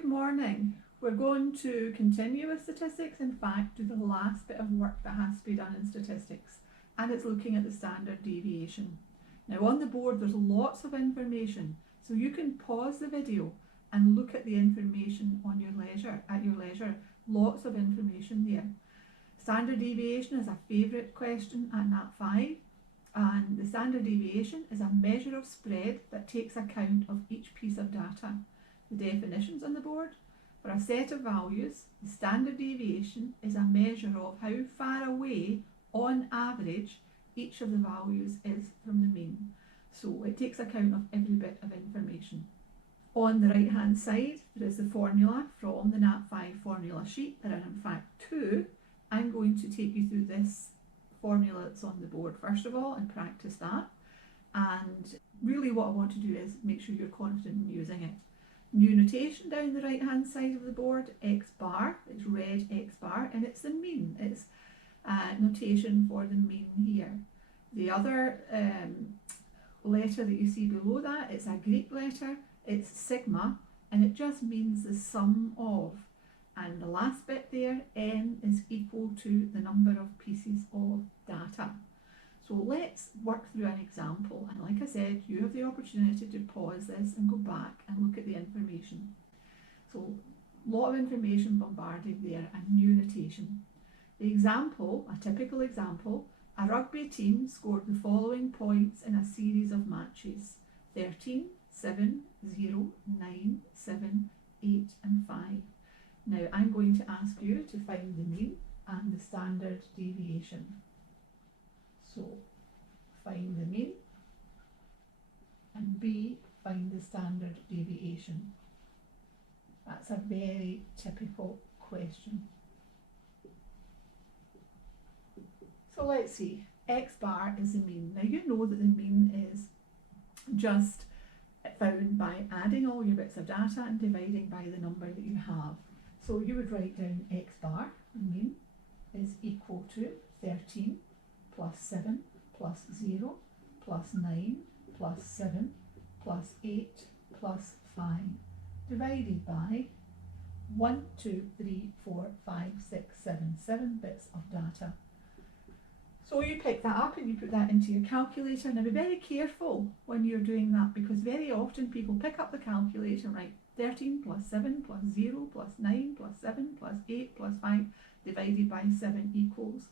Good morning. We're going to continue with statistics, in fact do the last bit of work that has to be done in statistics, and it's looking at the standard deviation. Now on the board there's lots of information, so you can pause the video and look at the information on your leisure, lots of information there. Standard deviation is a favourite question at Nat 5, and the standard deviation is a measure of spread that takes account of each piece of data. The definitions on the board: for a set of values, the standard deviation is a measure of how far away, on average, each of the values is from the mean. So it takes account of every bit of information. On the right hand side there is the formula from the Nat 5 formula sheet. There are in fact two. I'm going to take you through this formula that's on the board first of all and practice that, and really what I want to do is make sure you're confident in using it. New notation down the right hand side of the board, x bar, it's red x bar, and it's the mean. It's notation for the mean here. The other letter that you see below that, it's a Greek letter, it's sigma, and it just means the sum of. And the last bit there, n, is equal to the number of pieces of data. So let's work through an example, and like I said, you have the opportunity to pause this and go back and look at the information. So a lot of information bombarded there, and new notation. The example, a typical example: a rugby team scored the following points in a series of matches: 13, 7, 0, 9, 7, 8 and 5. Now I'm going to ask you to find the mean and the standard deviation. So find the mean, and B, find the standard deviation. That's a very typical question. So let's see, x bar is the mean. Now you know that the mean is just found by adding all your bits of data and dividing by the number that you have. So you would write down x bar, the mean, is equal to 13 plus 7 plus 0 plus 9 plus 7 plus 8 plus 5 divided by 1, 2, 3, 4, 5, 6, 7 bits of data. So you pick that up and you put that into your calculator. Now be very careful when you're doing that, because very often people pick up the calculator and write 13 plus 7 plus 0 plus 9 plus 7 plus 8 plus 5 divided by 7 equals.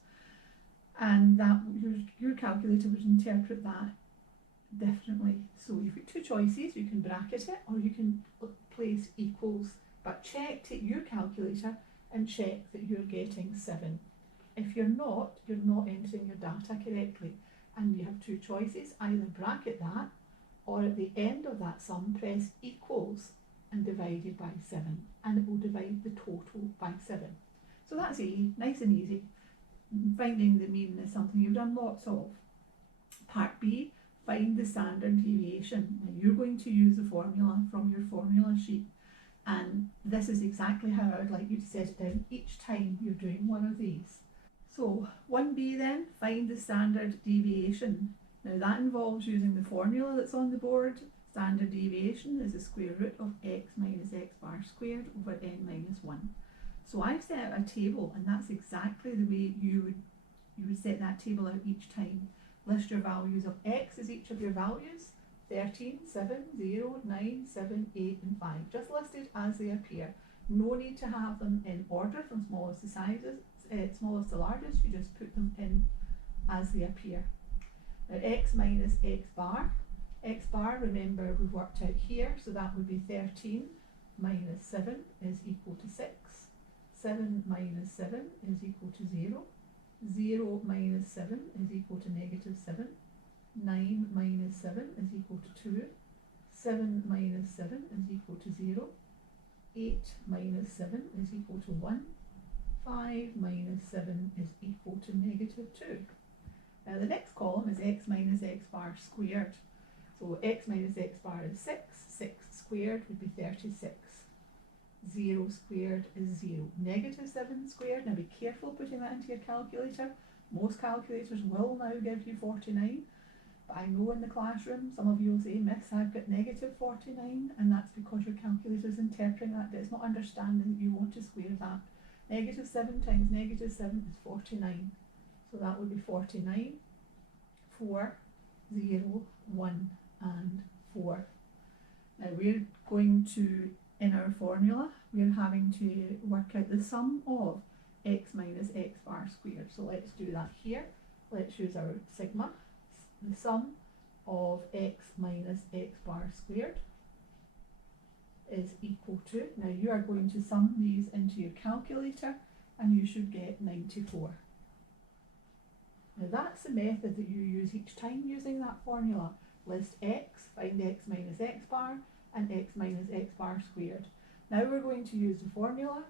And that your calculator would interpret that differently. So you've got two choices: you can bracket it or you can place equals, but take your calculator and check that you're getting 7. If you're not entering your data correctly, and you have two choices: either bracket that, or at the end of that sum press equals and divide it by 7, and it will divide the total by 7. So that's nice and easy. Finding the mean is something you've done lots of. Part B, find the standard deviation. Now you're going to use the formula from your formula sheet, and this is exactly how I would like you to set it down each time you're doing one of these. So 1B then, find the standard deviation. Now that involves using the formula that's on the board. Standard deviation is the square root of x minus x bar squared over n minus 1. So I've set out a table, and that's exactly the way you would set that table out each time. List your values of x as each of your values: 13, 7, 0, 9, 7, 8 and 5. Just listed as they appear. No need to have them in order from smallest to smallest to largest. You just put them in as they appear. Now x minus x bar. X bar, remember, we've worked out here, so that would be 13 minus 7 is equal to 6. 7 minus 7 is equal to 0. 0 minus 7 is equal to negative 7. 9 minus 7 is equal to 2. 7 minus 7 is equal to 0. 8 minus 7 is equal to 1. 5 minus 7 is equal to negative 2. Now the next column is x minus x bar squared. So x minus x bar is 6. 6 squared would be 36. 0 squared is 0. Negative 7 squared, now be careful putting that into your calculator. Most calculators will now give you 49. But I know in the classroom, some of you will say, Miss, I've got negative 49, and that's because your calculator is interpreting that, but it's not understanding that you want to square that. Negative 7 times negative 7 is 49. So that would be 49, 4, 0, 1, and 4. Now we're going to, in our formula, we're having to work out the sum of x minus x bar squared. So let's do that here. Let's use our sigma. The sum of x minus x bar squared is equal to, now you are going to sum these into your calculator and you should get 94. Now that's the method that you use each time using that formula. List x, find x minus x bar, and x minus x bar squared. Now we're going to use the formula.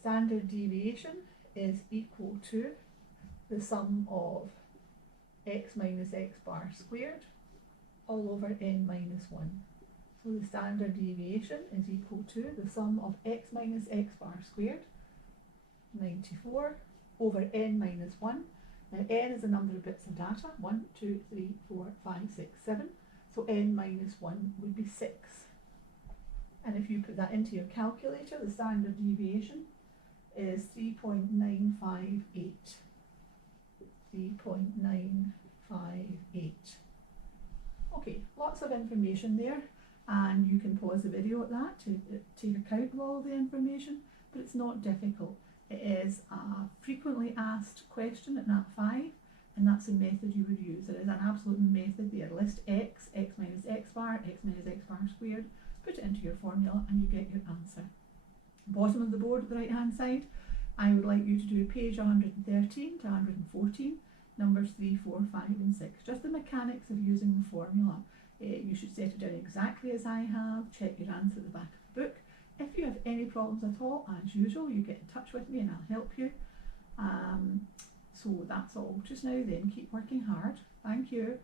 Standard deviation is equal to the sum of x minus x bar squared all over n minus 1. So the standard deviation is equal to the sum of x minus x bar squared, 94, over n minus 1. Now n is the number of bits of data, 1, 2, 3, 4, 5, 6, 7. So n minus 1 would be 6. And if you put that into your calculator, the standard deviation is 3.958. 3.958. Okay, lots of information there, and you can pause the video at that to take account of all the information, but it's not difficult. It is a frequently asked question at Nat 5, and that's the method you would use. It is an absolute method there. List x, x minus x bar, x minus x bar squared, put it into your formula, and you get your answer. Bottom of the board at the right hand side, I would like you to do page 113 to 114, numbers 3, 4, 5 and 6. Just the mechanics of using the formula. You should set it down exactly as I have, check your answer at the back of the book. If you have any problems at all, as usual, you get in touch with me and I'll help you. So that's all just now then. Keep working hard. Thank you.